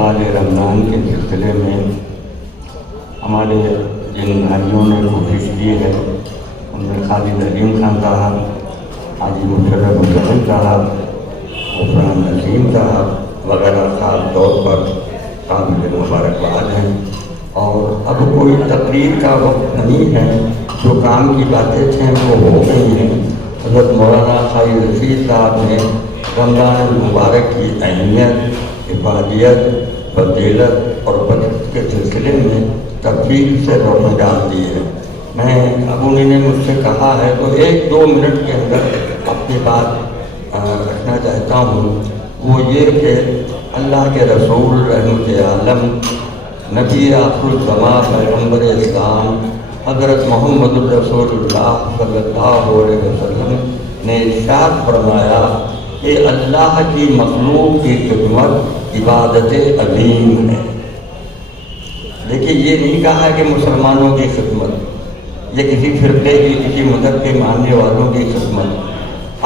इस्तकबाल रमज़ान के सिलसिले में हमारे जिन भाइयों ने कोशिश की है उनमें खालिद अलीम खान साहब, हाजी मुशर्रफ मुजफ्फर साहब, गुफरान नसीम साहब वगैरह खास तौर पर काबिल मुबारकबाद हैं। और अब कोई तकरीर का वक्त नहीं है, जो काम की बातें थी वो हो गई हैं। हज़रत मौलाना खालिद रशीद साहब ने रमज़ान मुबारक की अहमियत, इफादियत, फजीलत और बरकत के सिलसिले में तफसील से रोशनी डाल दी है। मैं अब उन्होंने मुझसे कहा है तो 1-2 मिनट के अंदर अपनी बात रखना चाहता हूँ। वो ये कि अल्लाह के रसूल रहमत आलम नबी आखिरुज़्ज़मा पैगम्बर इस्लाम हज़रत मोहम्मद रसूलुल्लाह सल्लल्लाहु अलैहि वसल्लम ने इरशाद फरमाया कि अल्लाह की मखलूक की खिदमत इबादत अज़ीम है। देखिए, ये नहीं कहा है कि मुसलमानों की खिदमत या किसी फिरके की, किसी मज़हब के मानने वालों की खिदमत,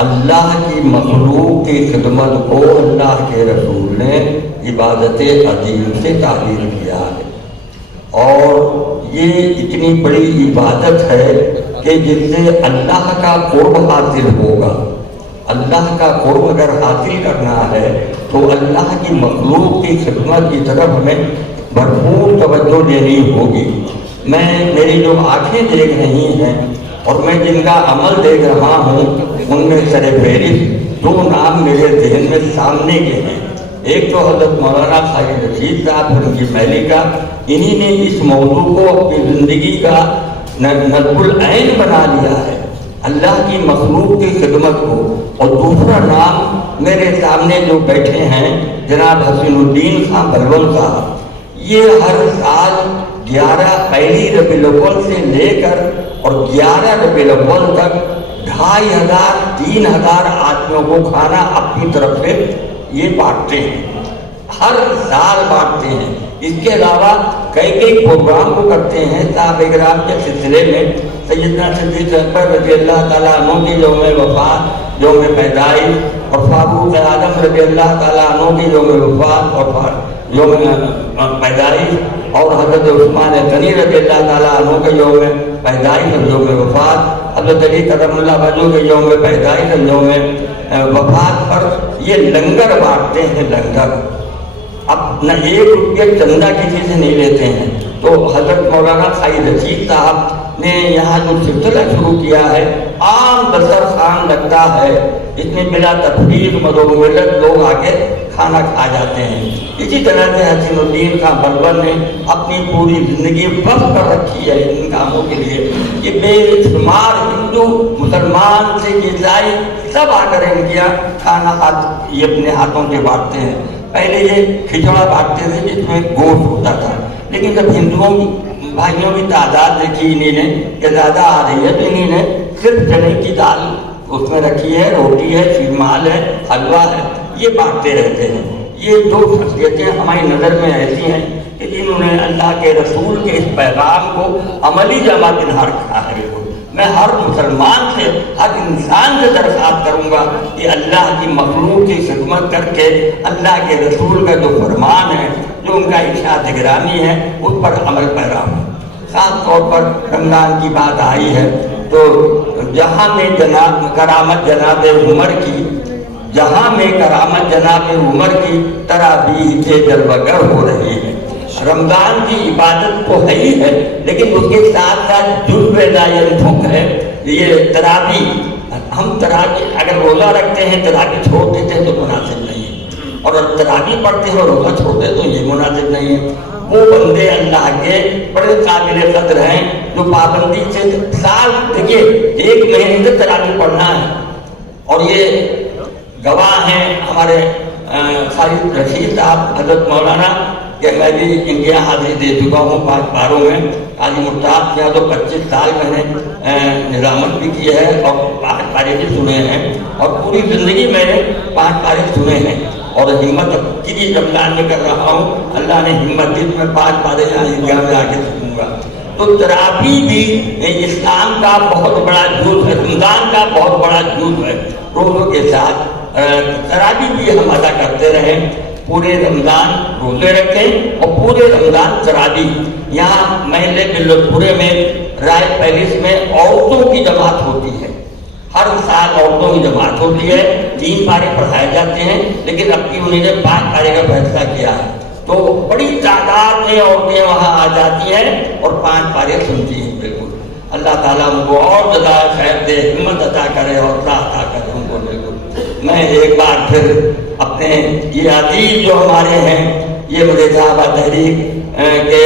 अल्लाह की मखलूक की खिदमत को अल्लाह के रसूल ने इबादत अज़ीम से ताबीर किया है। और ये इतनी बड़ी इबादत है कि जिससे अल्लाह का क़ुर्ब हासिल होगा। अल्लाह का क़ुर्ब अगर हासिल करना है तो अल्लाह की मखलूक की खिदमत की तरफ हमें भरपूर तवज्जो देनी होगी। मेरी जो आँखें देख रही हैं और मैं जिनका अमल देख रहा हूँ, उनमें सरफहरिस्त 2 नाम मेरे जहन में सामने के हैं। एक तो हज़रत मौलाना खालिद रशीद साहब उनकी महली का, इन्हीं ने इस मौजू को अपनी ज़िंदगी का नज़्मुल ऐन बना लिया है, अल्लाह की मखलूक की खिदमत को। और दूसरा नाम मेरे सामने जो बैठे हैं जनाब हसीनुद्दीन खां बलवन साहब, ये हर साल 11 पहली रबीउल अव्वल से लेकर और 11 रबीउल अव्वल तक 2500-3000 आदमियों को खाना अपनी तरफ से ये बांटते हैं, हर साल बांटते हैं। इसके अलावा कई प्रोग्राम को करते हैं साहब-ए-किराम के सिलसिले में। सैयदना सिद्दीक़ अकबर रज़ियल्लाहु ताला अन्हु की यौम वफ़ात, यौम पैदाइश, और फारूक आज़म रज़ियल्लाहु ताला अन्हु की यौम वफ़ात और यौम पैदाइश, और हज़रत उस्मान गनी रज़ियल्लाहु ताला अन्हु के यौम पैदाइश और यौम वफ़ात, हज़रत अली करमुल्लाह वजह के यौम पैदाइश और यौम वफ़ात पर ये लंगर बांटते हैं। लंगर अब न 1 रुपया चंदा किसी से नहीं लेते हैं। तो हज़रत मौलाना खालिद रशीद साहब ने यहाँ जो सिलसिला शुरू किया है, आम दस्तरखान लगता है, इसमें बिला तफरीक मदोमिलत लोग आके खाना खा जाते हैं। इसी तरह से हसीनुद्दीन खां बलवन ने अपनी पूरी ज़िंदगी वक्फ कर रखी है इन कामों के लिए। ये बेशुमार हिंदू, मुसलमान, सिख, ईसाई सब आकर इनके यहाँ खाना ये अपने हाथों से बांटते हैं। पहले ये खिचड़ा बांटते थे जिसमें गोश्त होता था, लेकिन जब हिंदुओं भाइयों की तादाद देखी इन्हीं ने कि ज़्यादा आ रही है तो इन्हीं ने सिर्फ चने की दाल उसमें रखी है, रोटी है, शीरमाल है, हलवा है, ये बांटते रहते हैं। ये 2 शख्सियतें हमारी नज़र में ऐसी हैं कि जिन्होंने अल्लाह के रसूल के इस पैगाम को अमली जमा दिलहा रखा है। मैं हर मुसलमान से, हर इंसान से दरख्वास्त करूँगा कि अल्लाह की मखलूक की खिदमत करके अल्लाह के रसूल का जो फरमान है, जो उनका इरशाद गिरामी है, उस पर अमल पैरा हो। ख़ास तौर पर रमज़ान की बात आई है तो जहाँ में करामत जनाब उमर की, जहाँ में करामत जनाब उमर की तरावीह के जलवगर हो रही है। रमज़ान की इबादत तो है ही है, लेकिन उसके साथ साथ जुज़्व ला यनफुक है ये तरावी। हम तरावी अगर रोज़ा रखते हैं, तरावी छोड़ देते हैं तो मुनासिब नहीं है, और तरावी पढ़ते हैं और रोज़ा छोड़ते हैं तो ये मुनासिब नहीं है। वो बंदे अल्लाह के बड़े काबिल कद्र हैं जो पाबंदी से साल, देखिए 1 महीने से तरावी पढ़ना है। और ये गवाह हैं हमारे खालिद रशीद साहब, हज़रत मौलाना, कि मैं भी इनके यहाँ हाजिरी दे चुका हूँ 5 बारों में। काजी मुश्ताक यहाँ तो 25 साल मैंने निज़ामत भी की है और 5 पारे भी सुने हैं, और पूरी ज़िंदगी मैंने 5 पारे सुने हैं। और हिम्मत की रमज़ान में कर रहा हूँ, अल्लाह ने हिम्मत दी, मैं 5 पारे यहाँ इंडिया में आके सुनूँगा। तो तरावी भी इस्लाम का बहुत बड़ा जुज़ है, रमज़ान का बहुत बड़ा जुज़ है। रोज़ों के साथ तरावी भी हम अदा करते रहें। पूरे रमजान रोजे रखें और पूरे रमजान तरावी। यहाँ महल्ले बिल्लोपुरे में राय पैलेस में औरतों की जमात होती है, हर साल औरतों की जमात होती है, 3 पारे पढ़ाए जाते हैं, लेकिन अब की उन्होंने 5 पारे का फैसला किया है, तो बड़ी तादाद में औरतें वहाँ आ जाती हैं और 5 पारे सुनती हैं। बिल्कुल अल्लाह ताला उनको और ज़्यादा खैर दे, हिम्मत अता करे और अता करे उनको। बिल्कुल मैं एक बार फिर अपने ये अजीज जो हमारे हैं, ये मुझे साहबा तहरीक के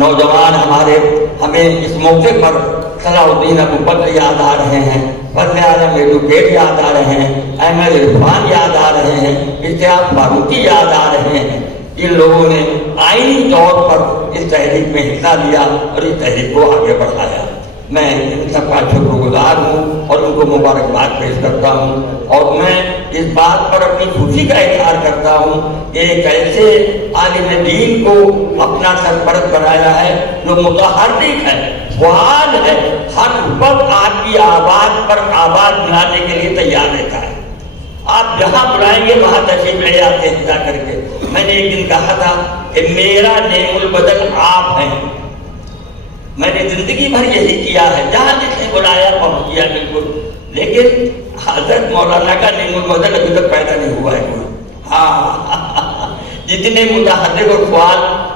नौजवान हमारे, हमें इस मौके पर सलाउद्दीन अबू बकर याद आ रहे हैं, फजल आलम एडुकेट याद आ रहे हैं, अहमद इरफान याद आ रहे हैं, इश्तियाक फारूकी याद आ रहे हैं। इन लोगों ने आईनी तौर पर इस तहरीक में हिस्सा लिया और इस तहरीक को आगे बढ़ाया। मैं इन सबका शुक्रगुजार हूँ और उनको मुबारकबाद पेश करता हूँ। और मैं इस बात पर अपनी खुशी का इजहार करता हूँ कि एक ऐसे आलिम दीन को अपना सरपरस्त बनाया है जो मुतहर्रिक है, फ़आल है, हर वक्त आपकी आवाज़ पर आवाज़ बनाने के लिए तैयार रहता है। आप जहाँ बुलाएंगे वहाँ तशरीफ ले आते हैं जा करके। मैंने एक दिन कहा था कि मेरा नेमुल बदल आप हैं, मैंने जिंदगी भर यही किया है, जहाँ जिसने बुलाया पहुँच गया बिल्कुल। लेकिन हजरत मौलाना का नेमुल बदल अभी तक पैदा नहीं हुआ है कोई। हाँ जितने मुतहर्रिक और फ़आल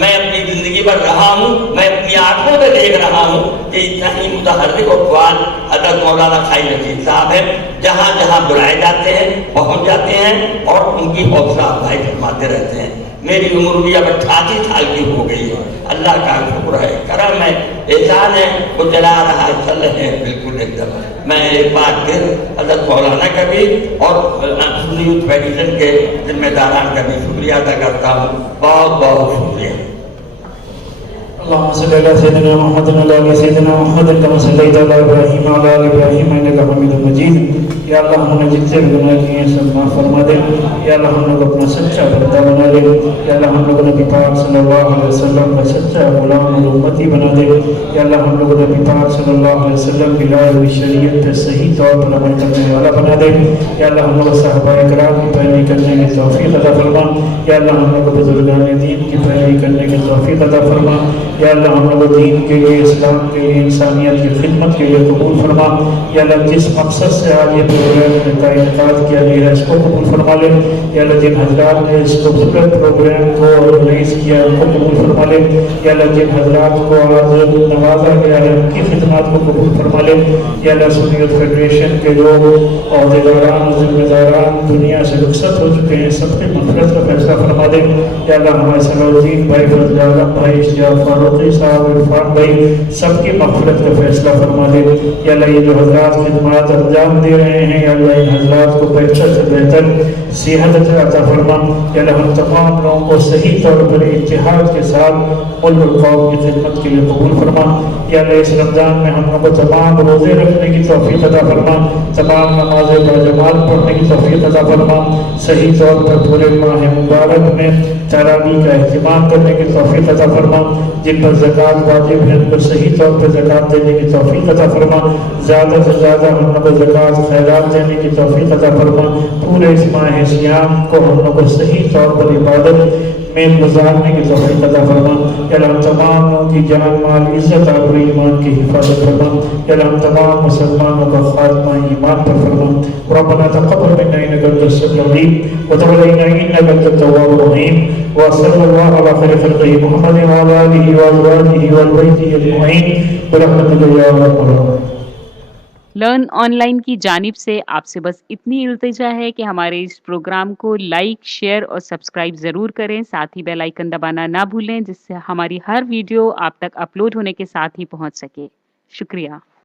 मैं अपनी जिंदगी पर रहा हूँ, मैं अपनी आंखों से देख रहा हूँ कि इतना ही मुतहर्रिक और फ़आल हजरत मौलाना खाई रशीद साहब हैं। जहाँ जहाँ बुलाए जाते हैं पहुँच जाते हैं और उनकी हौसला अफजाई फरमाते रहते हैं। मेरी उम्र भी अब 88 साल की हो गई है, अल्लाह का शुक्र है, करम है, एहसान है, वो चला रहा है, चल रहे हैं बिल्कुल एकदम। मैं एक बार फिर हज़रत मौलाना का भी और सुन्नी यूथ फेडरेशन के जिम्मेदारान का भी शुक्रिया अदा करता हूँ। बहुत बहुत शुक्रिया। اللهم صل على سيدنا محمد وعلى ال سيدنا محمد كما صليت على ابراهيم وعلى ال ابراهيم انك حميد مجيد. یا اللہ ہم نے جتنے بھی گناہ کیے ہیں سب معاف فرما دے. یا اللہ ہم لوگ اپنا سچا بندہ بنا دے. یا اللہ ہم لوگ نبی پاک صلی اللہ علیہ وسلم کا سچا غلام اور امتی بنا دے. یا اللہ ہم لوگ نبی پاک صلی اللہ علیہ وسلم کی لائے ہوئی شریعت پہ صحیح طور پر عمل کرنے والا بنا دے. یا اللہ ہم لوگ صحابہ کرام کی پیروی کرنے کی توفیق عطا فرما. یا اللہ ہم لوگ بزرگان دین کی پیروی کرنے کی توفیق عطا فرما. یا اللہ ہم لوگ دین کے لیے، اسلام کے لیے، انسانیت کی خدمت کے لیے قبول فرما. یا اللہ جس مقصد سے آج یہ پروگرام کا انعقاد کیا گیا ہے اس کو قبول فرما لے. یا اللہ جن حضرات نے اس خوبصورت پروگرام کو آرگنائز کیا ان کو قبول فرما لے. یا اللہ جن حضرات کو آج نوازا گیا ہے ان کی خدمات کو قبول فرما لے. یا اللہ سنی یوتھ فیڈریشن کے جو عہدیداران ذمہ داران دنیا سے رخصت ہو چکے ہیں سب کی مغفرت کا فیصلہ فرما دے. یا اللہ ہمارے صلاحالدین بھائی، فضل عالم بھائی، اشتیاق فاروقی صاحب، عرفان بھائی، سب کی مغفرت کا فیصلہ فرما دے. یا اللہ یہ جو حضرات خدمات انجام دے رہے ہیں، یا اللہ ان حضرات کو بہتر سے بہتر صحت عطا فرما. یا اللہ ہم تمام لوگوں کو صحیح طور پر اتحاد کے ساتھ ملک اور قوم کی خدمت کے لیے قبول فرما. یا اللہ اس رمضان میں ہم لوگوں کو تمام روزے رکھنے کی توفیق عطا فرما، تمام نمازیں باجماعت پڑھنے کی توفیق عطا فرما. صحیح طور پر پورے ماہ مبارک میں تراویح کا اہتمام کرنے کی توفیق عطا فرما. جن پر زکوٰۃ واجب ہے ان کو صحیح طور پر زکوٰۃ دینے کی توفیق عطا فرما. زیادہ سے زیادہ ہم لوگ کو زکوٰۃ خیرات دینے کی توفیق عطا فرما. پورے اس ماہ سیام کو ہم لوگ کو صحیح طور پر عبادت میں گزارنے کی توفیق عطا فرما. یا اللہ ہم تمام لوگوں کی جان مال عزت اور ایمان کی حفاظت فرما. یا اللہ ہم تمام مسلمانوں کا خاتمہ ایمان پر فرما. ربنا تقبل منا انك انت السميع العليم وتب علينا انك انت التواب الرحيم. وصلى الله على خير خلقه محمد وعلى اله وازواجه وذريته اجمعين برحمتك يا ارحم الراحمين. لرن آن لائن کی جانب سے آپ سے بس اتنی التجا ہے کہ ہمارے اس پروگرام کو لائک، شیئر اور سبسکرائب ضرور کریں. ساتھ ہی بیل آئیکن دبانا نہ بھولیں جس سے ہماری ہر ویڈیو آپ تک اپلوڈ ہونے کے ساتھ ہی پہنچ سکے. شکریہ.